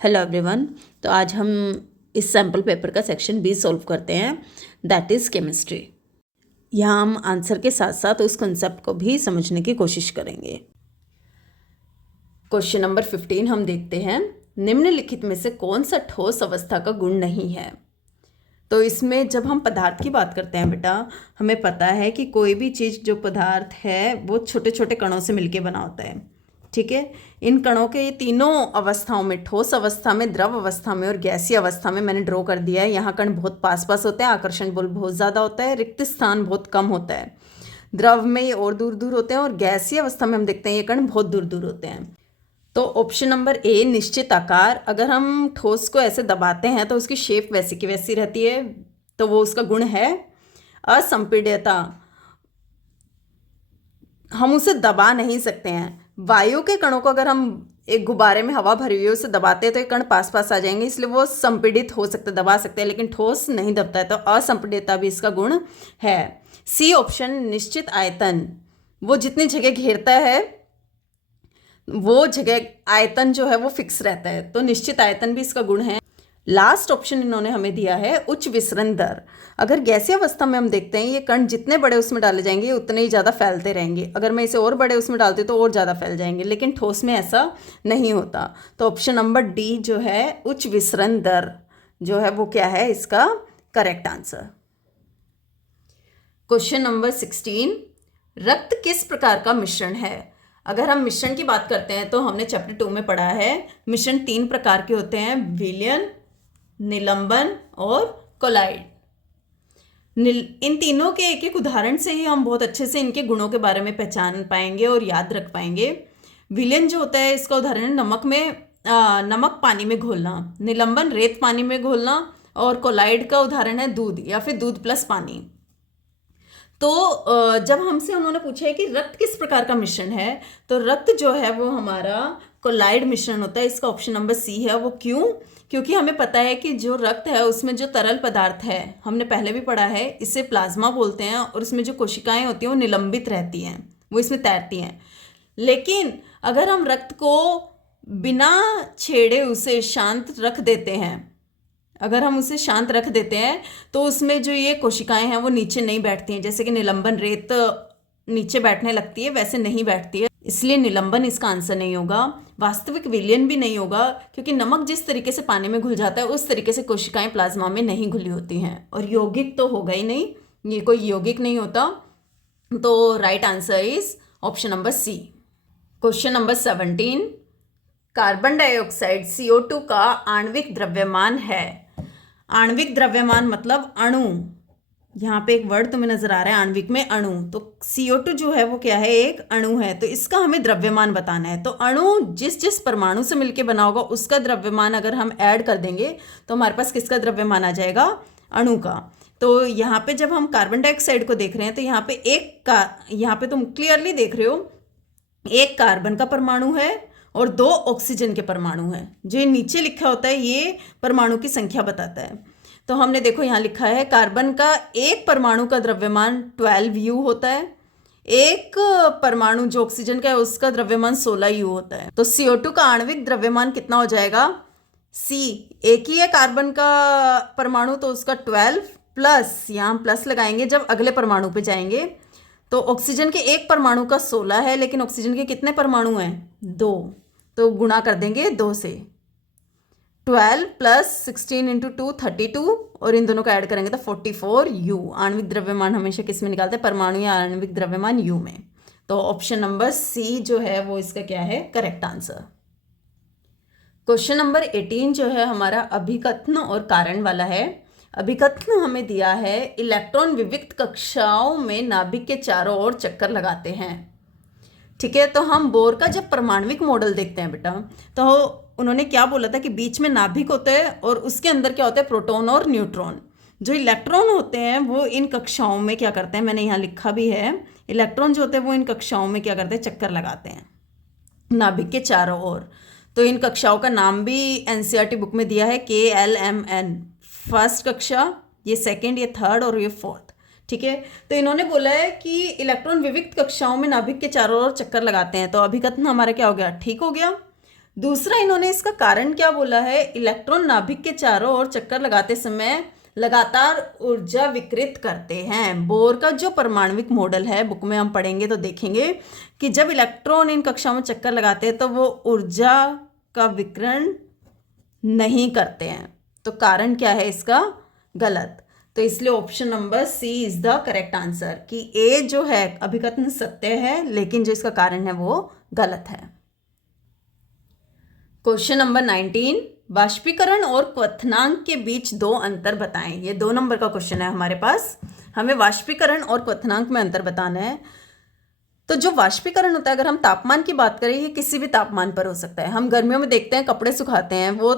Hello everyone. तो आज हम इस सैम्पल पेपर का सेक्शन 20 सॉल्व करते हैं, दैट इज़ केमिस्ट्री। यहाँ हम आंसर के साथ साथ उस कंसेप्ट को भी समझने की कोशिश करेंगे। क्वेश्चन नंबर 15 हम देखते हैं, निम्नलिखित में से कौन सा ठोस अवस्था का गुण नहीं है। तो इसमें जब हम पदार्थ की बात करते हैं बेटा, हमें पता है कि कोई भी चीज़ जो पदार्थ है वो छोटे छोटे कणों से मिलके बना होता है। ठीक है, इन कणों के ये तीनों अवस्थाओं में, ठोस अवस्था में, द्रव अवस्था में और गैसीय अवस्था में मैंने ड्रॉ कर दिया है। यहाँ कण बहुत पास पास होते हैं, आकर्षण बल बहुत ज़्यादा होता है, रिक्त स्थान बहुत कम होता है। द्रव में ये और दूर दूर होते हैं और गैसीय अवस्था में हम देखते हैं ये कण बहुत दूर दूर होते हैं। तो ऑप्शन नंबर ए, निश्चित आकार। अगर हम ठोस को ऐसे दबाते हैं तो उसकी शेप वैसी की वैसी रहती है, तो वो उसका गुण है। असंपीड्यता, हम उसे दबा नहीं सकते हैं। वायु के कणों को अगर हम एक गुब्बारे में हवा भरी हुई है उसे दबाते हैं तो ये कण पास पास आ जाएंगे, इसलिए वो संपीड़ित हो सकते, दबा सकते हैं, लेकिन ठोस नहीं दबता है, तो असंपीड्यता भी इसका गुण है। सी ऑप्शन, निश्चित आयतन। वो जितनी जगह घेरता है वो जगह, आयतन जो है वो फिक्स रहता है, तो निश्चित आयतन भी इसका गुण है। लास्ट ऑप्शन इन्होंने हमें दिया है उच्च विसरण दर। अगर गैसीय अवस्था में हम देखते हैं ये कण जितने बड़े उसमें डाले जाएंगे उतने ही ज़्यादा फैलते रहेंगे, अगर मैं इसे और बड़े उसमें डालती तो और ज़्यादा फैल जाएंगे, लेकिन ठोस में ऐसा नहीं होता। तो ऑप्शन नंबर डी जो है उच्च विसरण दर जो है वो क्या है इसका करेक्ट आंसर। क्वेश्चन नंबर 16, रक्त किस प्रकार का मिश्रण है। अगर हम मिश्रण की बात करते हैं तो हमने चैप्टर 2 में पढ़ा है, मिश्रण 3 प्रकार के होते हैं, विलयन, निलंबन और कोलाइड। इन तीनों के एक एक उदाहरण से ही हम बहुत अच्छे से इनके गुणों के बारे में पहचान पाएंगे और याद रख पाएंगे। विलयन जो होता है इसका उदाहरण है नमक पानी में घोलना, निलंबन रेत पानी में घोलना, और कोलाइड का उदाहरण है दूध या फिर दूध प्लस पानी। तो जब हमसे उन्होंने पूछा है कि रक्त किस प्रकार का मिश्रण है, तो रक्त जो है वो हमारा कोलाइड मिश्रण होता है। इसका ऑप्शन नंबर सी है। वो क्यों? क्योंकि हमें पता है कि जो रक्त है उसमें जो तरल पदार्थ है, हमने पहले भी पढ़ा है, इसे प्लाज्मा बोलते हैं, और इसमें जो कोशिकाएं होती हैं वो निलंबित रहती हैं, वो इसमें तैरती हैं। लेकिन अगर हम रक्त को बिना छेड़े उसे शांत रख देते हैं, अगर हम उसे शांत रख देते हैं तो उसमें जो ये कोशिकाएं हैं वो नीचे नहीं बैठती हैं, जैसे कि निलंबन रेत नीचे बैठने लगती है वैसे नहीं बैठती है, इसलिए निलंबन इसका आंसर नहीं होगा। वास्तविक विलयन भी नहीं होगा, क्योंकि नमक जिस तरीके से पानी में घुल जाता है उस तरीके से कोशिकाएं प्लाज्मा में नहीं घुली होती हैं। और यौगिक तो होगा ही नहीं, ये कोई यौगिक नहीं होता। तो right answer is option number C. Question number 17, carbon dioxide CO2 का आणविक द्रव्यमान है। आणविक द्रव्यमान मतलब अणु, यहाँ पे एक वर्ड तुम्हें नजर आ रहा है आणविक में अणु, तो CO2 जो है वो क्या है, एक अणु है, तो इसका हमें द्रव्यमान बताना है। तो अणु जिस जिस परमाणु से मिलके बना होगा उसका द्रव्यमान अगर हम ऐड कर देंगे तो हमारे पास किसका द्रव्यमान आ जाएगा, अणु का। तो यहाँ पे जब हम कार्बन डाइऑक्साइड को देख रहे हैं तो यहाँ पे तुम क्लियरली देख रहे हो, एक कार्बन का परमाणु है और 2 ऑक्सीजन के परमाणु हैं। जो ये नीचे लिखा होता है ये परमाणु की संख्या बताता है। तो हमने देखो यहाँ लिखा है कार्बन का एक परमाणु का द्रव्यमान 12U होता है, एक परमाणु जो ऑक्सीजन का है उसका द्रव्यमान 16U होता है। तो CO2 का आणविक द्रव्यमान कितना हो जाएगा, सी, एक ही है कार्बन का परमाणु तो उसका 12 प्लस, यहाँ प्लस लगाएंगे जब अगले परमाणु पे जाएंगे, तो ऑक्सीजन के एक परमाणु का 16 है, लेकिन ऑक्सीजन के कितने परमाणु हैं, 2, तो गुणा कर देंगे 2 से। 12 प्लस 16 इंटू 2 32, और इन दोनों का ऐड करेंगे तो 44U। आणविक द्रव्यमान हमेशा किस में निकालते हैं, परमाणु या आणविक द्रव्यमान U में। तो ऑप्शन नंबर सी जो है वो इसका क्या है, करेक्ट आंसर। क्वेश्चन नंबर 18 जो है हमारा अभिकथन और कारण वाला है। अभिकथन हमें दिया है, इलेक्ट्रॉन विविक्त कक्षाओं में नाभिक के चारों ओर चक्कर लगाते हैं। ठीक है, तो हम बोर का जब परमाणविक मॉडल देखते हैं बेटा, तो उन्होंने क्या बोला था कि बीच में नाभिक होता है और उसके अंदर क्या होता है, प्रोटॉन और न्यूट्रॉन। जो इलेक्ट्रॉन होते हैं वो इन कक्षाओं में क्या करते हैं, मैंने यहाँ लिखा भी है, इलेक्ट्रॉन जो होते हैं वो इन कक्षाओं में क्या करते हैं, चक्कर लगाते हैं नाभिक के चारों ओर। तो इन कक्षाओं का नाम भी NCERT बुक में दिया है, KLMN, फर्स्ट कक्षा, ये सेकेंड, ये थर्ड और ये फोर्थ। ठीक है, तो इन्होंने बोला है कि इलेक्ट्रॉन विविक्त कक्षाओं में नाभिक के चारों ओर चक्कर लगाते हैं, तो अभिकथन हमारा क्या हो गया, ठीक हो गया। दूसरा इन्होंने इसका कारण क्या बोला है, इलेक्ट्रॉन नाभिक के चारों ओर चक्कर लगाते समय लगातार ऊर्जा विकृत करते हैं। बोर का जो परमाणविक मॉडल है, बुक में हम पढ़ेंगे तो देखेंगे कि जब इलेक्ट्रॉन इन कक्षाओं में चक्कर लगाते हैं तो वो ऊर्जा का विकिरण नहीं करते हैं। तो कारण क्या है इसका, गलत। तो इसलिए option number C is the correct answer कि ए जो है अभिकथन सत्य है, लेकिन जो इसका कारण है वो गलत है। क्वेश्चन नंबर 19, वाष्पीकरण और क्वथनांक के बीच दो अंतर बताएं। ये 2 नंबर का क्वेश्चन है हमारे पास। हमें वाष्पीकरण और क्वथनांक में अंतर बताना है। तो जो वाष्पीकरण होता है, अगर हम तापमान की बात करें, ये किसी भी तापमान पर हो सकता है। हम गर्मियों में देखते हैं कपड़े सुखाते हैं, वो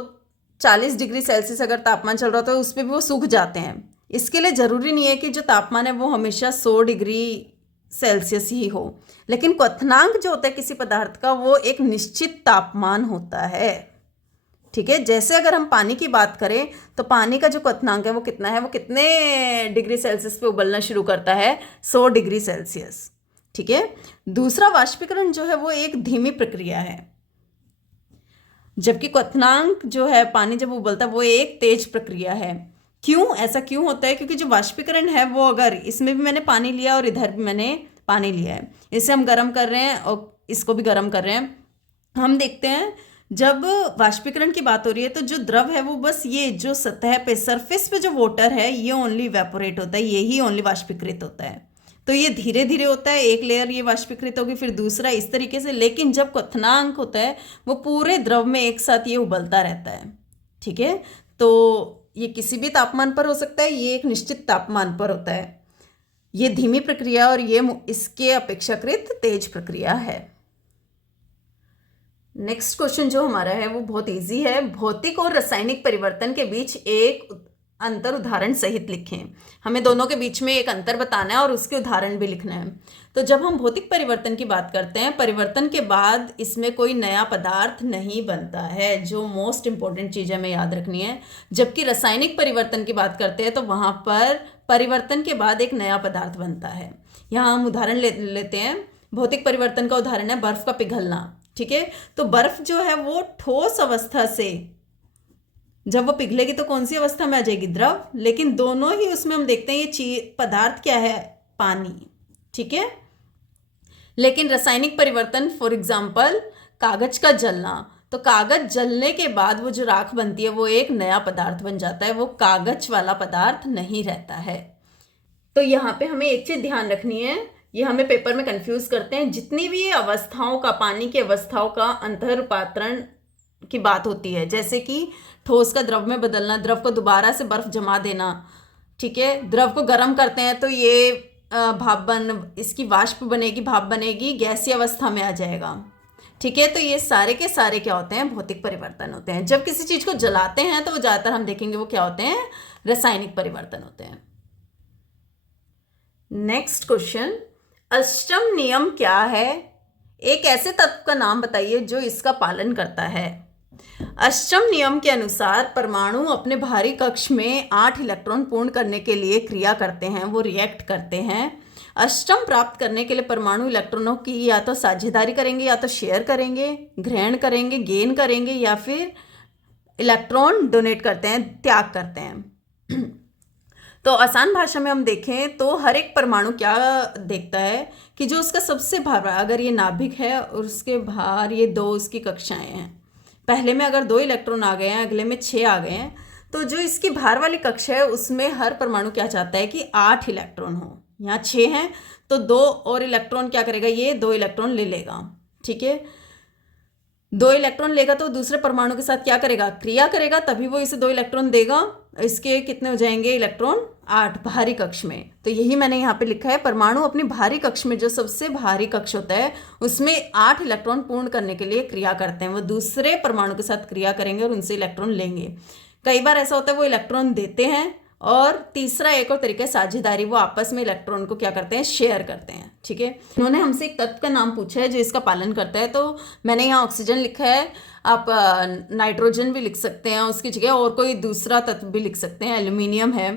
40 डिग्री सेल्सियस अगर तापमान चल रहा हो तो उस पर भी वो सूख जाते हैं। इसके लिए ज़रूरी नहीं है कि जो तापमान है वो हमेशा 100 डिग्री सेल्सियस ही हो, लेकिन क्वथनांक जो होता है किसी पदार्थ का, वो एक निश्चित तापमान होता है। ठीक है, जैसे अगर हम पानी की बात करें तो पानी का जो क्वथनांक है वो कितना है, वो कितने डिग्री सेल्सियस पे उबलना शुरू करता है, 100 डिग्री सेल्सियस। ठीक है, दूसरा वाष्पीकरण जो है वो एक धीमी प्रक्रिया है, जबकि क्वथनांक जो है पानी जब उबलता है वो एक तेज प्रक्रिया है। क्यों, ऐसा क्यों होता है? क्योंकि जो वाष्पीकरण है वो, अगर इसमें भी मैंने पानी लिया और इधर भी मैंने पानी लिया है, इसे हम गर्म कर रहे हैं और इसको भी गर्म कर रहे हैं, हम देखते हैं जब वाष्पीकरण की बात हो रही है तो जो द्रव है वो बस ये जो सतह पे, सरफेस पे जो वाटर है, ये ओनली इवेपोरेट होता है, यही ओनली वाष्पीकृत होता है। तो ये धीरे धीरे होता है, एक लेयर ये वाष्पीकृत होगी, फिर दूसरा, इस तरीके से। लेकिन जब क्वथनांक होता है वो पूरे द्रव में एक साथ ये उबलता रहता है। ठीक है, तो ये किसी भी तापमान पर हो सकता है, ये एक निश्चित तापमान पर होता है। ये धीमी प्रक्रिया और ये इसके अपेक्षाकृत तेज प्रक्रिया है। नेक्स्ट क्वेश्चन जो हमारा है वो बहुत इजी है। भौतिक और रासायनिक परिवर्तन के बीच एक अंतर उदाहरण सहित लिखें। हमें दोनों के बीच में एक अंतर बताना है और उसके उदाहरण भी लिखना है। तो जब हम भौतिक परिवर्तन की बात करते हैं, परिवर्तन के बाद इसमें कोई नया पदार्थ नहीं बनता है, जो मोस्ट इंपॉर्टेंट चीज़ हमें याद रखनी है। जबकि रासायनिक परिवर्तन की बात करते हैं तो वहाँ पर परिवर्तन के बाद एक नया पदार्थ बनता है। यहाँ हम उदाहरण लेते हैं। भौतिक परिवर्तन का उदाहरण है बर्फ़ का पिघलना। ठीक है, तो बर्फ़ जो है वो ठोस अवस्था से जब वो पिघलेगी तो कौन सी अवस्था में आ जाएगी, द्रव। लेकिन दोनों ही उसमें हम देखते हैं ये पदार्थ क्या है, पानी। ठीक है, लेकिन रासायनिक परिवर्तन, फॉर एग्जाम्पल कागज का जलना, तो कागज जलने के बाद वो जो राख बनती है वो एक नया पदार्थ बन जाता है, वो कागज वाला पदार्थ नहीं रहता है। तो यहाँ पे हमें एक चीज़ ध्यान रखनी है, ये हमें पेपर में कंफ्यूज करते हैं। जितनी भी अवस्थाओं का, पानी की अवस्थाओं का अंतर रूपांतरण की बात होती है, जैसे कि ठोस का द्रव में बदलना, द्रव को दोबारा से बर्फ जमा देना। ठीक है, द्रव को गर्म करते हैं तो ये इसकी वाष्प बनेगी, भाप बनेगी, गैसीय अवस्था में आ जाएगा। ठीक है, तो ये सारे के सारे क्या होते हैं, भौतिक परिवर्तन होते हैं। जब किसी चीज़ को जलाते हैं तो वो ज़्यादातर हम देखेंगे वो क्या होते हैं, रासायनिक परिवर्तन होते हैं। नेक्स्ट क्वेश्चन, अष्टम नियम क्या है? एक ऐसे तत्व का नाम बताइए जो इसका पालन करता है। अष्टम नियम के अनुसार परमाणु अपने बाहरी कक्ष में 8 इलेक्ट्रॉन पूर्ण करने के लिए क्रिया करते हैं, वो रिएक्ट करते हैं। अष्टम प्राप्त करने के लिए परमाणु इलेक्ट्रॉनों की या तो साझेदारी करेंगे, या तो शेयर करेंगे, ग्रहण करेंगे, गेन करेंगे, या फिर इलेक्ट्रॉन डोनेट करते हैं, त्याग करते हैं। तो आसान भाषा में हम देखें तो हर एक परमाणु क्या देखता है कि जो उसका सबसे बाहर, अगर ये नाभिक है और उसके बाहर ये 2 उसकी कक्षाएं हैं, पहले में अगर 2 इलेक्ट्रॉन आ गए हैं, अगले में 6 आ गए हैं, तो जो इसकी बाहर वाली कक्षा है उसमें हर परमाणु क्या चाहता है कि 8 इलेक्ट्रॉन हो। यहाँ 6 हैं तो 2 और इलेक्ट्रॉन क्या करेगा, ये 2 इलेक्ट्रॉन ले लेगा। ठीक है, 2 इलेक्ट्रॉन लेगा तो दूसरे परमाणु के साथ क्या करेगा, क्रिया करेगा, तभी वो इसे 2 इलेक्ट्रॉन देगा। इसके कितने हो जाएंगे इलेक्ट्रॉन, 8 बाहरी कक्ष में। तो यही मैंने यहाँ पे लिखा है, परमाणु अपनी बाहरी कक्ष में, जो सबसे बाहरी कक्ष होता है, उसमें 8 इलेक्ट्रॉन पूर्ण करने के लिए क्रिया करते हैं। वो दूसरे परमाणु के साथ क्रिया करेंगे और उनसे इलेक्ट्रॉन लेंगे। कई बार ऐसा होता है वो इलेक्ट्रॉन देते हैं, और तीसरा एक और तरीका है साझेदारी, वो आपस में इलेक्ट्रॉन को क्या करते हैं, शेयर करते हैं। ठीक है, उन्होंने हमसे एक तत्व का नाम पूछा है जो इसका पालन करता है, तो मैंने यहाँ ऑक्सीजन लिखा है, आप नाइट्रोजन भी लिख सकते हैं उसकी जगह, और कोई दूसरा तत्व भी लिख सकते हैं, एल्यूमिनियम है।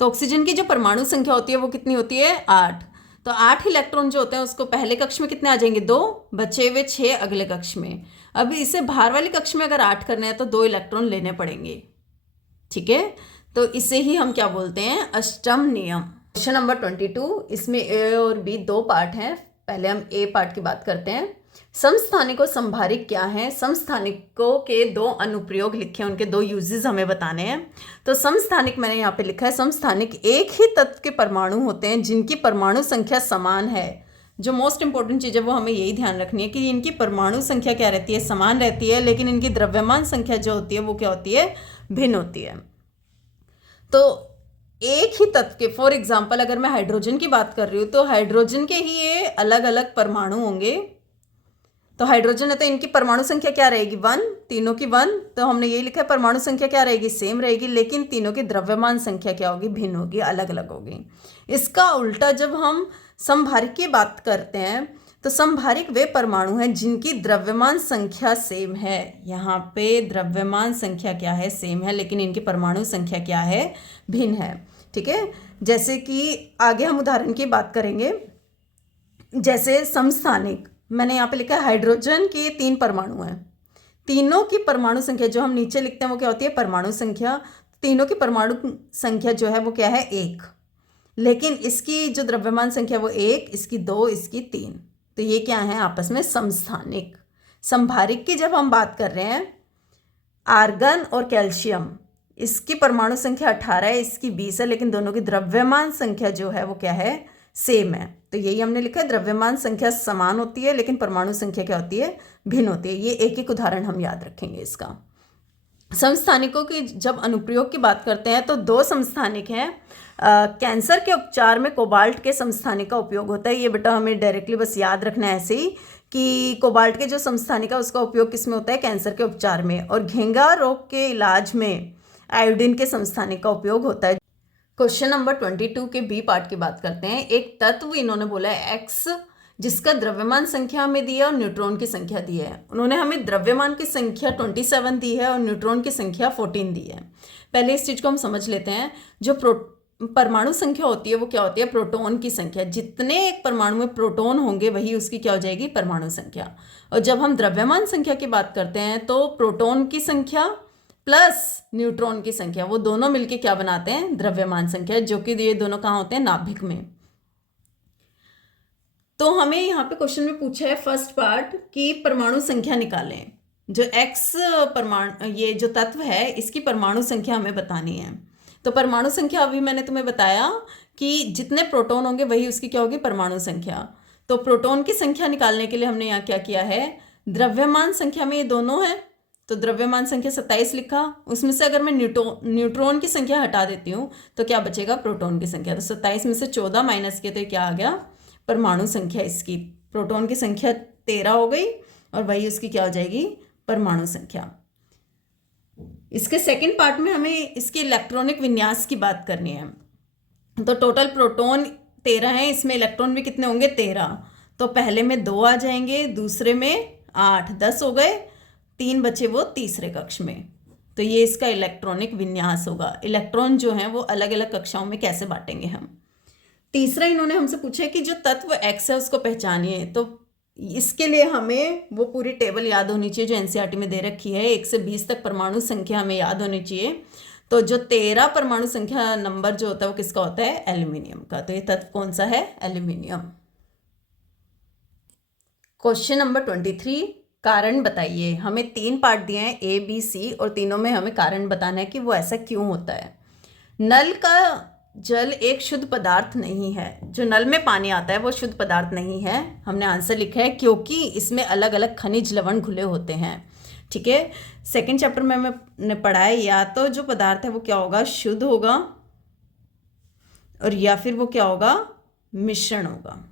तो ऑक्सीजन की जो परमाणु संख्या होती है वो कितनी होती है, 8। तो 8 इलेक्ट्रॉन जो होते हैं उसको पहले कक्ष में कितने आ जाएंगे, 2, बचे हुए 6 अगले कक्ष में। अब इसे बाहर वाली कक्ष में अगर 8 करना है तो 2 इलेक्ट्रॉन लेने पड़ेंगे, ठीक है। तो इसे ही हम क्या बोलते हैं, अष्टम नियम। क्वेश्चन नंबर 22, इसमें ए और बी 2 पार्ट हैं। पहले हम ए पार्ट की बात करते हैं। समस्थानिक और संभारिक क्या है? समस्थानिकों के 2 अनुप्रयोग लिखे हैं, उनके 2 यूजेस हमें बताने हैं। तो समस्थानिक मैंने यहाँ पे लिखा है, समस्थानिक एक ही तत्व के परमाणु होते हैं जिनकी परमाणु संख्या समान है। जो मोस्ट इंपॉर्टेंट चीज़ है वो हमें यही ध्यान रखनी है कि इनकी परमाणु संख्या क्या रहती है, समान रहती है, लेकिन इनकी द्रव्यमान संख्या जो होती है वो क्या होती है, भिन्न होती है। तो एक ही तत्व के, फॉर एग्जाम्पल अगर मैं हाइड्रोजन की बात कर रही हूँ तो हाइड्रोजन के ही ये अलग अलग परमाणु होंगे। तो हाइड्रोजन है तो इनकी परमाणु संख्या क्या रहेगी, 1, तीनों की 1। तो हमने यही लिखा है परमाणु संख्या क्या रहेगी, सेम रहेगी, लेकिन तीनों की द्रव्यमान संख्या क्या होगी, भिन्न होगी, अलग अलग होगी। इसका उल्टा जब हम समभारिक की बात करते हैं तो समभारिक वे परमाणु हैं जिनकी द्रव्यमान संख्या सेम है। यहाँ पे द्रव्यमान संख्या क्या है, सेम है, लेकिन इनकी परमाणु संख्या क्या है, भिन्न है, ठीक है। जैसे कि आगे हम उदाहरण की बात करेंगे। जैसे समस्थानिक मैंने यहाँ पे लिखा है, हाइड्रोजन के 3 परमाणु हैं, तीनों की परमाणु संख्या जो हम नीचे लिखते हैं वो क्या होती है, परमाणु संख्या। तीनों की परमाणु संख्या जो है वो क्या है, 1, लेकिन इसकी जो द्रव्यमान संख्या वो 1, इसकी 2, इसकी 3। तो ये क्या है, आपस में समस्थानिक। संभारिक की जब हम बात कर रहे हैं, आर्गन और कैल्शियम, इसकी परमाणु संख्या 18 है, इसकी 20 है, लेकिन दोनों की द्रव्यमान संख्या जो है वो क्या है, सेम है। तो यही हमने लिखा है, द्रव्यमान संख्या समान होती है लेकिन परमाणु संख्या क्या होती है, भिन्न होती है। ये एक एक उदाहरण हम याद रखेंगे इसका। समस्थानिकों की जब अनुप्रयोग की बात करते हैं तो 2 समस्थानिक हैं। कैंसर के उपचार में कोबाल्ट के समस्थानिक का उपयोग होता है। ये बेटा हमें डायरेक्टली बस याद रखना है ऐसे ही कि कोबाल्ट के जो समस्थानिक है उसका उपयोग किस में होता है, कैंसर के उपचार में। और घेंघा रोग के इलाज में आयोडीन के समस्थानिक का उपयोग होता है। क्वेश्चन नंबर 22 के बी पार्ट की बात करते हैं। एक तत्व इन्होंने बोला है एक्स, जिसका द्रव्यमान संख्या हमें दी है और न्यूट्रॉन की संख्या दी है। उन्होंने हमें द्रव्यमान की संख्या 27 दी है और न्यूट्रॉन की संख्या 14 दी है। पहले इस चीज़ को हम समझ लेते हैं। जो परमाणु संख्या होती है वो क्या होती है, प्रोटॉन की संख्या। जितने एक परमाणु में प्रोटॉन होंगे वही उसकी क्या हो जाएगी, परमाणु संख्या। और जब हम द्रव्यमान संख्या की बात करते हैं तो प्रोटॉन की संख्या प्लस न्यूट्रॉन की संख्या, वो दोनों मिलके क्या बनाते हैं, द्रव्यमान संख्या, जो कि ये दोनों कहाँ होते हैं, नाभिक में। तो हमें यहाँ पे क्वेश्चन में पूछा है फर्स्ट पार्ट कि परमाणु संख्या निकालें। जो एक्स परमाणु, ये जो तत्व है इसकी परमाणु संख्या हमें बतानी है। तो परमाणु संख्या अभी मैंने तुम्हें बताया कि जितने प्रोटॉन होंगे वही उसकी क्या होगी, परमाणु संख्या। तो प्रोटॉन की संख्या निकालने के लिए हमने यहाँ क्या किया है, द्रव्यमान संख्या में ये दोनों है तो द्रव्यमान संख्या 27 लिखा। उसमें से अगर मैं न्यूट्रॉन की संख्या हटा देती हूँ तो क्या बचेगा, प्रोटॉन की संख्या। तो 27 में से 14 माइनस किया तो क्या आ गया, परमाणु संख्या इसकी। प्रोटॉन की संख्या 13 हो गई और वही उसकी क्या हो जाएगी, परमाणु संख्या। इसके सेकंड पार्ट में हमें इसके इलेक्ट्रॉनिक विन्यास की बात करनी है। तो टोटल प्रोटॉन 13 है, इसमें इलेक्ट्रॉन भी कितने होंगे, 13। तो पहले में 2 आ जाएंगे, दूसरे में 8, 10 हो गए, 3 बचे वो तीसरे कक्ष में। तो ये इसका इलेक्ट्रॉनिक विन्यास होगा। इलेक्ट्रॉन जो हैं वो अलग अलग कक्षाओं में कैसे बांटेंगे हम। तीसरा इन्होंने हमसे पूछा है कि जो तत्व एक्स है उसको पहचानिए। तो इसके लिए हमें वो पूरी टेबल याद होनी चाहिए जो एनसीईआरटी में दे रखी है। 1 से 20 तक परमाणु संख्या हमें याद होनी चाहिए। तो जो 13 परमाणु संख्या नंबर जो होता है वो किसका होता है, एल्यूमिनियम का। तो ये तत्व कौन सा है, एल्यूमिनियम। क्वेश्चन नंबर 23, कारण बताइए। हमें 3 पार्ट दिए हैं, ए बी सी, और तीनों में हमें कारण बताना है कि वो ऐसा क्यों होता है। नल का जल एक शुद्ध पदार्थ नहीं है। जो नल में पानी आता है वो शुद्ध पदार्थ नहीं है। हमने आंसर लिखा है क्योंकि इसमें अलग अलग खनिज लवण घुले होते हैं, ठीक है। सेकंड चैप्टर में हमने पढ़ा है या तो जो पदार्थ है वो क्या होगा, शुद्ध होगा, और या फिर वो क्या होगा, मिश्रण होगा,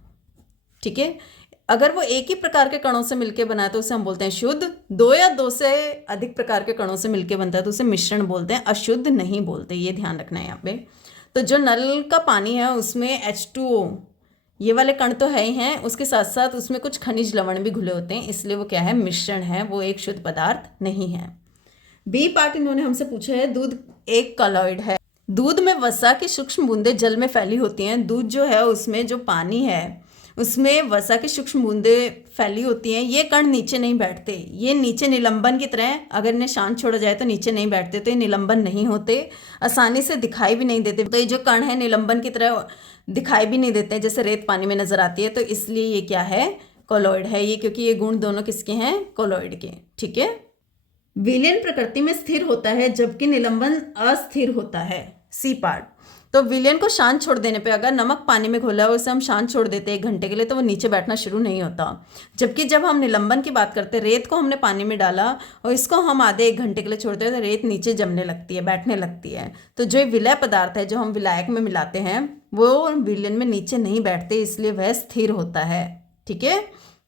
ठीक है। अगर वो एक ही प्रकार के कणों से मिलकर बना है तो उसे हम बोलते हैं शुद्ध। 2 या 2 से अधिक प्रकार के कणों से मिलकर बनता है तो उसे मिश्रण बोलते हैं, अशुद्ध नहीं बोलते। ये ध्यान रखना है यहाँ पे। तो जो नल का पानी है उसमें H2O ये वाले कण तो है ही हैं, उसके साथ साथ उसमें कुछ खनिज लवण भी घुले होते हैं, इसलिए वो क्या है, मिश्रण है, वो एक शुद्ध पदार्थ नहीं है। बी पार्ट इन्होंने हमसे पूछा है, दूध एक कॉलॉइड है। दूध में वसा की सूक्ष्म बूंदें जल में फैली होती हैं। दूध जो है उसमें जो पानी है उसमें वसा की सूक्ष्म बूंदें फैली होती हैं। ये कण नीचे नहीं बैठते, ये नीचे निलंबन की तरह अगर इन्हें शांत छोड़ा जाए तो नीचे नहीं बैठते, तो ये निलंबन नहीं होते, आसानी से दिखाई भी नहीं देते। तो ये जो कण है निलंबन की तरह दिखाई भी नहीं देते, जैसे रेत पानी में नजर आती है, तो इसलिए ये क्या है, कोलॉइड है ये, क्योंकि ये गुण दोनों किसके हैं, कोलॉइड के। ठीक है। विलयन प्रकृति में स्थिर होता है जबकि निलंबन अस्थिर होता है। C part. तो विलयन को शांत छोड़ देने पे, अगर नमक पानी में घोला हो उसे हम शांत छोड़ देते हैं 1 घंटे के लिए, तो वो नीचे बैठना शुरू नहीं होता। जबकि जब हम निलंबन की बात करते हैं, रेत को हमने पानी में डाला और इसको हम आधे 1 घंटे के लिए छोड़ते हैं, तो रेत नीचे जमने लगती है, बैठने लगती है। तो जो विलय पदार्थ है जो हम विलायक में मिलाते हैं वो विलयन में नीचे नहीं बैठते, इसलिए वह स्थिर होता है। ठीक है,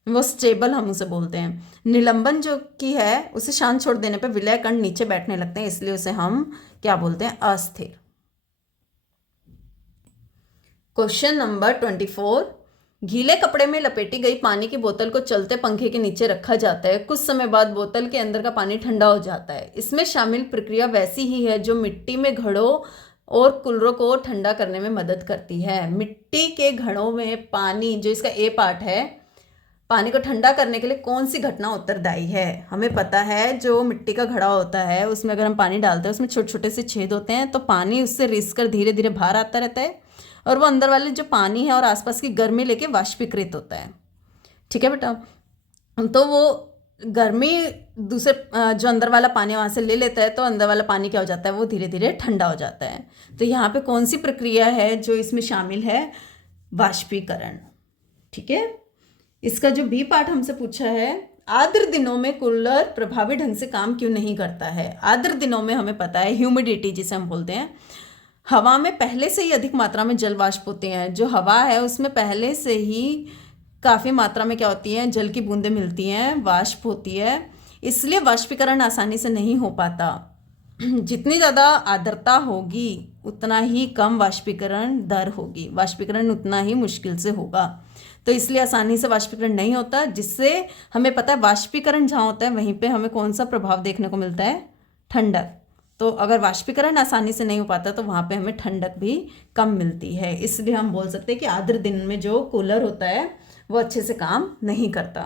वो स्टेबल हम उसे बोलते हैं। निलंबन जो की है उसे शांत छोड़ देने पर विलय कण नीचे बैठने लगते हैं, इसलिए उसे हम क्या बोलते हैं, अस्थिर। Question number 24। गीले कपड़े में लपेटी गई पानी की बोतल को चलते पंखे के नीचे रखा जाता है। कुछ समय बाद बोतल के अंदर का पानी ठंडा हो जाता है। इसमें शामिल प्रक्रिया वैसी ही है जो मिट्टी में घड़ों और कूलरों को ठंडा करने में मदद करती है। मिट्टी के घड़ों में पानी, जो इसका ए पार्ट है, पानी को ठंडा करने के लिए कौन सी घटना उत्तरदायी है। हमें पता है जो मिट्टी का घड़ा होता है उसमें अगर हम पानी डालते हैं उसमें छोटे छोटे से छेद होते हैं, तो पानी उससे रिस कर धीरे धीरे बाहर आता रहता है और वो अंदर वाले जो पानी है और आसपास की गर्मी लेके वाष्पीकृत होता है। ठीक है बेटा, तो वो गर्मी दूसरे जो अंदर वाला पानी वहाँ से ले लेता है, तो अंदर वाला पानी क्या हो जाता है, वो धीरे धीरे ठंडा हो जाता है। तो यहाँ पे कौन सी प्रक्रिया है जो इसमें शामिल है, वाष्पीकरण। ठीक है। इसका जो बी पार्ट हमसे पूछा है, आर्द्र दिनों में कूलर प्रभावी ढंग से काम क्यों नहीं करता है। आर्द्र दिनों में हमें पता है ह्यूमिडिटी जिसे हम बोलते हैं, हवा में पहले से ही अधिक मात्रा में जल वाष्प होते हैं। जो हवा है उसमें पहले से ही काफ़ी मात्रा में क्या होती है, जल की बूंदें मिलती हैं, वाष्प होती है, इसलिए वाष्पीकरण आसानी से नहीं हो पाता। जितनी ज़्यादा आर्द्रता होगी उतना ही कम वाष्पीकरण दर होगी, वाष्पीकरण उतना ही मुश्किल से होगा, तो इसलिए आसानी से वाष्पीकरण नहीं होता। जिससे हमें पता है वाष्पीकरण जहाँ होता है वहीं पे हमें कौन सा प्रभाव देखने को मिलता है, ठंडक। तो अगर वाष्पीकरण आसानी से नहीं हो पाता तो वहाँ पे हमें ठंडक भी कम मिलती है, इसलिए हम बोल सकते हैं कि आर्द्र दिन में जो कूलर होता है वो अच्छे से काम नहीं करता।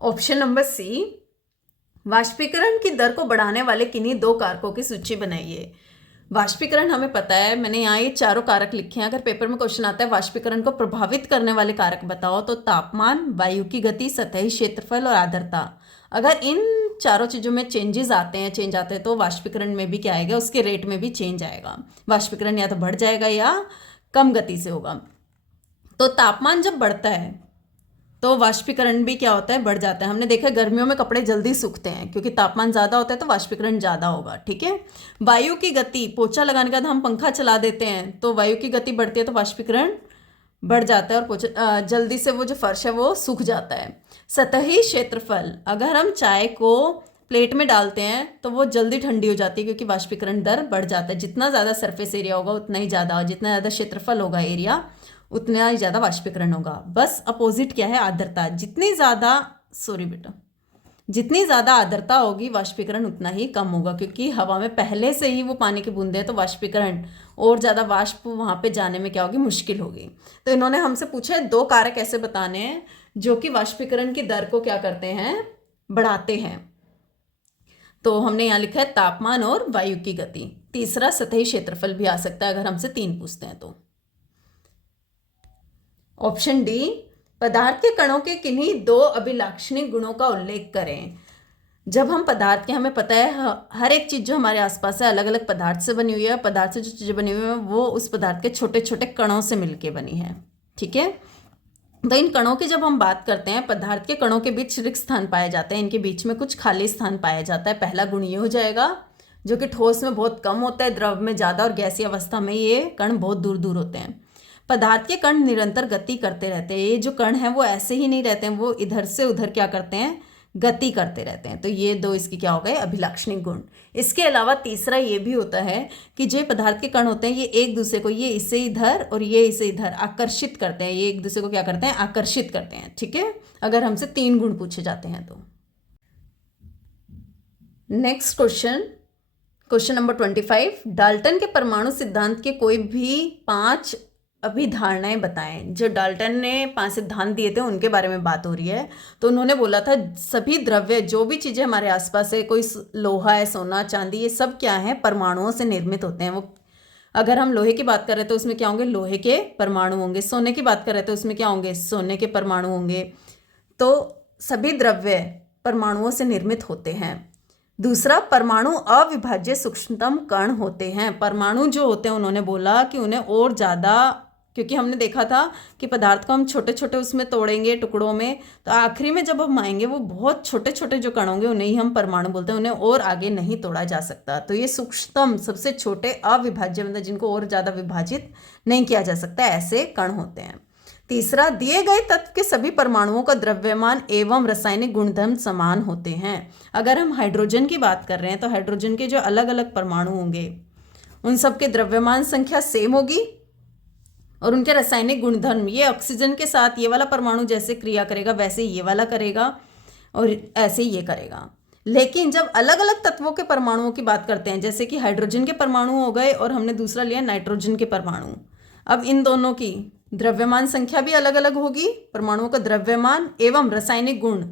ऑप्शन नंबर सी, वाष्पीकरण की दर को बढ़ाने वाले किन्हीं 2 कारकों की सूची बनाइए। वाष्पीकरण हमें पता है, मैंने यहाँ ये चारों कारक लिखे हैं। अगर पेपर में क्वेश्चन आता है वाष्पीकरण को प्रभावित करने वाले कारक बताओ, तो तापमान, वायु की गति, सतही क्षेत्रफल और आर्द्रता। अगर इन चारों चीज़ों में चेंज आते हैं तो वाष्पीकरण में भी क्या आएगा, उसके रेट में भी चेंज आएगा। वाष्पीकरण या तो बढ़ जाएगा या कम गति से होगा। तो तापमान जब बढ़ता है तो वाष्पीकरण भी क्या होता है, बढ़ जाता है। हमने देखा गर्मियों में कपड़े जल्दी सूखते हैं क्योंकि तापमान ज़्यादा होता है, तो वाष्पीकरण ज़्यादा होगा। ठीक है। वायु की गति, पोछा लगाने के बाद हम पंखा चला देते हैं तो वायु की गति बढ़ती है तो वाष्पीकरण बढ़ जाता है और पोछा जल्दी से वो जो फर्श है वो सूख जाता है। सतही क्षेत्रफल, अगर हम चाय को प्लेट में डालते हैं तो वो जल्दी ठंडी हो जाती है क्योंकि वाष्पीकरण दर बढ़ जाता है। जितना ज़्यादा सरफेस एरिया होगा उतना ही ज़्यादा, जितना ज़्यादा क्षेत्रफल होगा एरिया उतना ही ज़्यादा वाष्पीकरण होगा। बस अपोजिट क्या है, आर्द्रता। जितनी ज़्यादा आर्द्रता होगी वाष्पीकरण उतना ही कम होगा, क्योंकि हवा में पहले से ही वो पानी की बूंदे हैं, तो वाष्पीकरण और ज़्यादा वाष्प वहाँ पे जाने में क्या होगी, मुश्किल होगी। तो इन्होंने हमसे पूछा है 2 कारक ऐसे बताने हैं जो कि वाष्पीकरण की दर को क्या करते हैं, बढ़ाते हैं। तो हमने यहाँ लिखा है तापमान और वायु की गति। तीसरा सतही क्षेत्रफल भी आ सकता है अगर हमसे 3 पूछते हैं तो। ऑप्शन डी, पदार्थ के कणों के किन्हीं 2 अभिलाक्षणिक गुणों का उल्लेख करें। जब हम पदार्थ के, हमें पता है हर एक चीज़ जो हमारे आसपास है अलग अलग पदार्थ से बनी हुई है। पदार्थ से जो चीज़ें बनी हुई है वो उस पदार्थ के छोटे छोटे कणों से मिलके बनी है। ठीक है। तो इन कणों की जब हम बात करते हैं, पदार्थ के कणों के बीच रिक्त स्थान पाए जाते हैं, इनके बीच में कुछ खाली स्थान पाया जाता है। पहला गुण ये हो जाएगा जो कि ठोस में बहुत कम होता है, द्रव में ज़्यादा, और गैसीय अवस्था में ये कण बहुत दूर दूर होते हैं। पदार्थ के कण निरंतर गति करते रहते हैं। ये जो कण हैं वो ऐसे ही नहीं रहते हैं, वो इधर से उधर क्या करते हैं, गति करते रहते हैं। तो ये 2 इसकी क्या हो गए, अभिलाक्षणिक गुण। इसके अलावा तीसरा ये भी होता है कि जो पदार्थ के कण होते हैं ये एक दूसरे को, ये इसे इधर और ये इसे इधर आकर्षित करते हैं। ये एक दूसरे को क्या करते हैं, आकर्षित करते हैं। ठीक है, अगर हमसे 3 गुण पूछे जाते हैं तो। Next question number 25। डाल्टन के परमाणु सिद्धांत के कोई भी 5 अभिधारणाएं बताएं। जो डाल्टन ने 5 सिद्धांत दिए थे उनके बारे में बात हो रही है। तो उन्होंने बोला था सभी द्रव्य, जो भी चीज़ें हमारे आसपास है, कोई लोहा है, सोना चांदी, ये सब क्या है, परमाणुओं से निर्मित होते हैं। वो अगर हम लोहे की बात करें तो उसमें क्या होंगे, लोहे के परमाणु होंगे। सोने की बात करें तो उसमें क्या होंगे, सोने के परमाणु होंगे। तो सभी द्रव्य परमाणुओं से निर्मित होते हैं। दूसरा, परमाणु अविभाज्य सूक्ष्मतम कण होते हैं। परमाणु जो होते हैं, उन्होंने बोला कि उन्हें और ज़्यादा, क्योंकि हमने देखा था कि पदार्थ को हम छोटे छोटे उसमें तोड़ेंगे टुकड़ों में, तो आखिरी में जब हम आएंगे वो बहुत छोटे छोटे जो कण होंगे उन्हें ही हम परमाणु बोलते हैं, उन्हें और आगे नहीं तोड़ा जा सकता। तो ये सूक्ष्मतम, सबसे छोटे, अविभाज्य, मतलब जिनको और ज़्यादा विभाजित नहीं किया जा सकता, ऐसे कण होते हैं। तीसरा, दिए गए तत्व के सभी परमाणुओं का द्रव्यमान एवं रासायनिक गुणधर्म समान होते हैं। अगर हम हाइड्रोजन की बात कर रहे हैं तो हाइड्रोजन के जो अलग अलग परमाणु होंगे उन सब के द्रव्यमान संख्या सेम होगी और उनके रासायनिक गुणधर्म, ये ऑक्सीजन के साथ ये वाला परमाणु जैसे क्रिया करेगा वैसे ये वाला करेगा और ऐसे ये करेगा। लेकिन जब अलग अलग तत्वों के परमाणुओं की बात करते हैं, जैसे कि हाइड्रोजन के परमाणु हो गए और हमने दूसरा लिया नाइट्रोजन के परमाणु, अब इन दोनों की द्रव्यमान संख्या भी अलग अलग होगी, परमाणुओं का द्रव्यमान एवं रासायनिक गुण,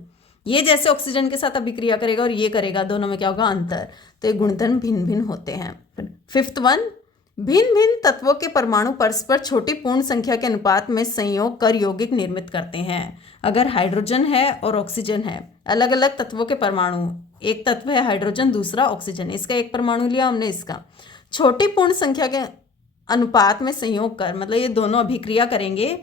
ये जैसे ऑक्सीजन के साथ अभिक्रिया करेगा और ये करेगा, दोनों में क्या होगा, अंतर। तो ये गुणधर्म भिन्न भिन्न होते हैं। फिफ्थ वन, भिन्न भिन्न तत्वों के परमाणु परस्पर छोटी पूर्ण संख्या के अनुपात में संयोग कर यौगिक निर्मित करते हैं। अगर हाइड्रोजन है और ऑक्सीजन है, अलग अलग तत्वों के परमाणु, एक तत्व है हाइड्रोजन, दूसरा ऑक्सीजन, इसका एक परमाणु लिया हमने, इसका छोटी पूर्ण संख्या के अनुपात में संयोग कर, मतलब ये दोनों अभिक्रिया करेंगे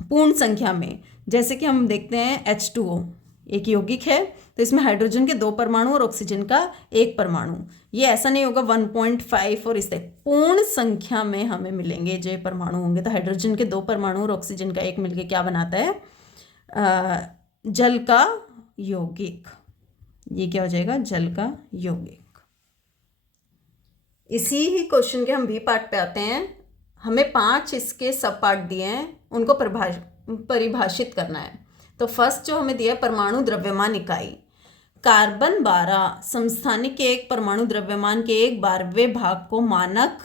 पूर्ण संख्या में। जैसे कि हम देखते हैं H2O एक यौगिक है, तो इसमें हाइड्रोजन के 2 परमाणु और ऑक्सीजन का 1 परमाणु। ये ऐसा नहीं होगा 1.5 और इससे पूर्ण संख्या में हमें मिलेंगे जो परमाणु होंगे। तो हाइड्रोजन के 2 परमाणु और ऑक्सीजन का 1 मिलके क्या बनाता है, जल का यौगिक। ये क्या हो जाएगा, जल का यौगिक। इसी ही क्वेश्चन के हम बी पार्ट पे आते हैं। हमें 5 इसके सब पार्ट दिए हैं, उनको परिभाषित करना है। तो फर्स्ट जो हमें दिया, परमाणु द्रव्यमान इकाई। कार्बन 12 समस्थानिक के एक परमाणु द्रव्यमान के 1/12वें भाग को मानक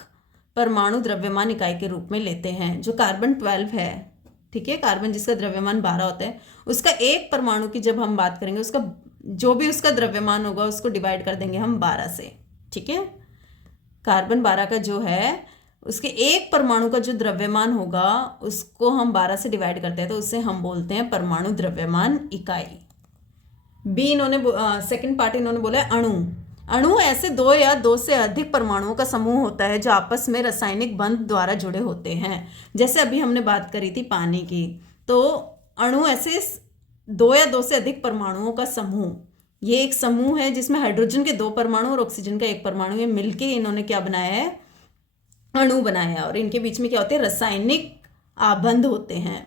परमाणु द्रव्यमान इकाई के रूप में लेते हैं। जो कार्बन 12 है, ठीक है, कार्बन जिसका द्रव्यमान 12 होता है, उसका एक परमाणु की जब हम बात करेंगे, उसका जो भी उसका द्रव्यमान होगा उसको डिवाइड कर देंगे हम 12 से, ठीक है। कार्बन 12 का जो है, उसके एक परमाणु का जो द्रव्यमान होगा उसको हम 12 से डिवाइड करते हैं, तो उससे हम बोलते हैं परमाणु द्रव्यमान इकाई। बी इन्होंने सेकंड पार्ट इन्होंने बोला है अणु। अणु ऐसे 2 या 2 से अधिक परमाणुओं का समूह होता है जो आपस में रासायनिक बंध द्वारा जुड़े होते हैं। जैसे अभी हमने बात करी थी पानी की, तो अणु ऐसे 2 या 2 से अधिक परमाणुओं का समूह, ये एक समूह है जिसमें हाइड्रोजन के 2 परमाणु और ऑक्सीजन का 1 परमाणु, ये मिलके इन्होंने क्या बनाया है, अणु बनाया है। और इनके बीच में क्या होते हैं, रासायनिक आबंध होते हैं।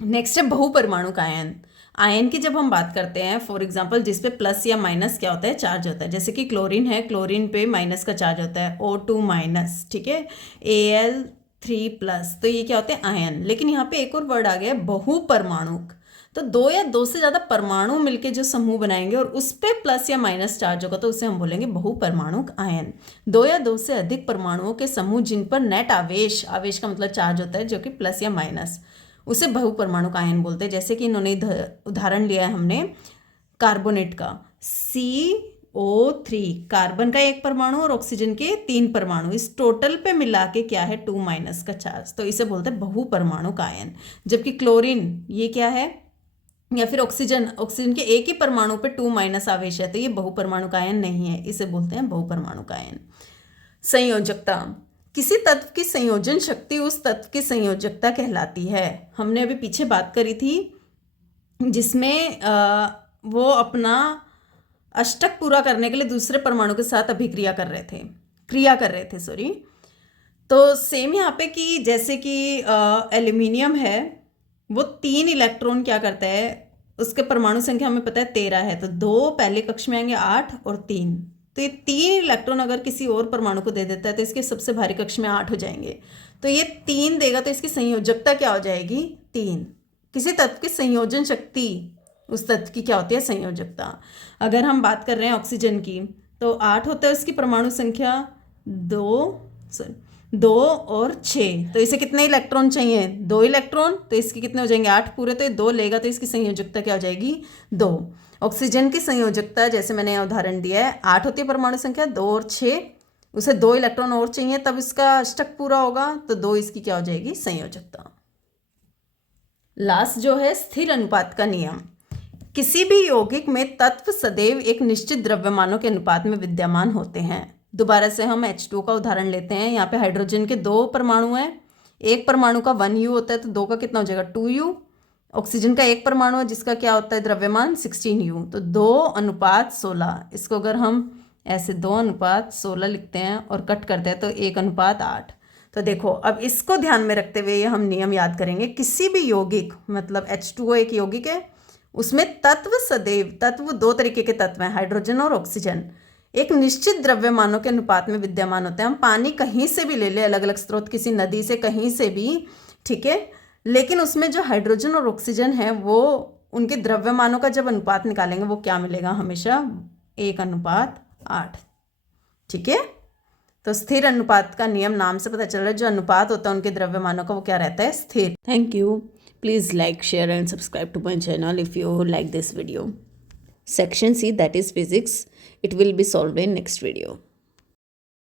नेक्स्ट है बहुपरमाणुक आयन। आयन की जब हम बात करते हैं, फॉर एग्जांपल जिस पे प्लस या माइनस क्या होता है, चार्ज होता है। जैसे कि क्लोरीन है, क्लोरीन पे माइनस का चार्ज होता है, O2 माइनस, ठीक है, Al3 प्लस, तो ये क्या होते हैं, आयन। लेकिन यहाँ पे एक और वर्ड आ गया है, बहुपरमाणुक। तो 2 या 2 से ज़्यादा परमाणु मिलके जो समूह बनाएंगे और उस पर प्लस या माइनस चार्ज होगा, तो उसे हम बोलेंगे बहुपरमाणुक आयन। 2 या 2 से अधिक परमाणुओं के समूह जिन पर नेट आवेश, आवेश का मतलब चार्ज होता है जो कि प्लस या माइनस, उसे बहुपरमाणुक आयन बोलते हैं। जैसे कि इन्होंने उदाहरण लिया है हमने कार्बोनेट का, CO3, कार्बन का 1 परमाणु और ऑक्सीजन के 3 परमाणु, इस टोटल पे मिला के क्या है, 2 माइनस का चार्ज, तो इसे बोलते हैं बहुपरमाणुक आयन। जबकि क्लोरीन ये क्या है, या फिर ऑक्सीजन के 1 ही परमाणु पे 2 माइनस आवेश है, तो ये बहुपरमाणुक आयन नहीं है, इसे बोलते हैं बहुपरमाणुक आयन। संयोजकता, किसी तत्व की संयोजन शक्ति उस तत्व की संयोजकता कहलाती है। हमने अभी पीछे बात करी थी जिसमें वो अपना अष्टक पूरा करने के लिए दूसरे परमाणु के साथ अभिक्रिया कर रहे थे, सॉरी। तो सेम यहाँ पे कि जैसे कि एल्यूमिनियम है, वो 3 इलेक्ट्रॉन क्या करता है, उसके परमाणु संख्या हमें पता है 13 है, तो 2 पहले कक्ष में आएंगे, 8 और 3, तो ये 3 इलेक्ट्रॉन अगर किसी और परमाणु को दे देता है तो इसके सबसे भारी कक्ष में 8 हो जाएंगे, तो ये 3 देगा, तो इसकी संयोजकता क्या हो जाएगी, 3। किसी तत्व की संयोजन शक्ति उस तत्व की क्या होती है, संयोजकता। अगर हम बात कर रहे हैं ऑक्सीजन की, तो 8 होता है उसकी परमाणु संख्या, 2 और 6, तो इसे कितने इलेक्ट्रॉन चाहिए? 2 इलेक्ट्रॉन, तो इसके कितने हो जाएंगे? 8 पूरे, तो ये 2 लेगा, तो इसकी संयोजकता क्या हो जाएगी? 2। ऑक्सीजन की संयोजकता जैसे मैंने यहाँ उदाहरण दिया है 8 होती है परमाणु संख्या, 2 और 6, उसे 2 इलेक्ट्रॉन और चाहिए तब इसका अष्टक पूरा होगा, तो 2 इसकी क्या हो जाएगी? संयोजकता। लास्ट जो है स्थिर अनुपात का नियम। किसी भी यौगिक में तत्व सदैव एक निश्चित द्रव्यमानों के अनुपात में विद्यमान होते हैं। दोबारा से हम H2 का उदाहरण लेते हैं। यहाँ पे हाइड्रोजन के 2 परमाणु हैं, एक परमाणु का 1U होता है, तो 2 का कितना हो जाएगा? 2U। ऑक्सीजन का एक परमाणु है जिसका क्या होता है द्रव्यमान? 16U, तो 2:16। इसको अगर हम ऐसे 2:16 लिखते हैं और कट करते हैं तो 1:8। तो देखो अब इसको ध्यान में रखते हुए ये हम नियम याद करेंगे। किसी भी यौगिक, मतलब H2O एक यौगिक है, उसमें तत्व सदैव, तत्व 2 तरीके के तत्व हैं, हाइड्रोजन और ऑक्सीजन, एक निश्चित द्रव्यमानों के अनुपात में विद्यमान होते हैं। हम पानी कहीं से भी ले ले, अलग अलग स्रोत, किसी नदी से, कहीं से भी, ठीक है, लेकिन उसमें जो हाइड्रोजन और ऑक्सीजन है वो उनके द्रव्यमानों का जब अनुपात निकालेंगे वो क्या मिलेगा? हमेशा 1:8। ठीक है, तो स्थिर अनुपात का नियम नाम से पता चल रहा है, जो अनुपात होता है उनके द्रव्यमानों का वो क्या रहता है? स्थिर। Thank you. Please like, share and subscribe to my channel if you like this video. Section C, that is physics, it will be solved in next video.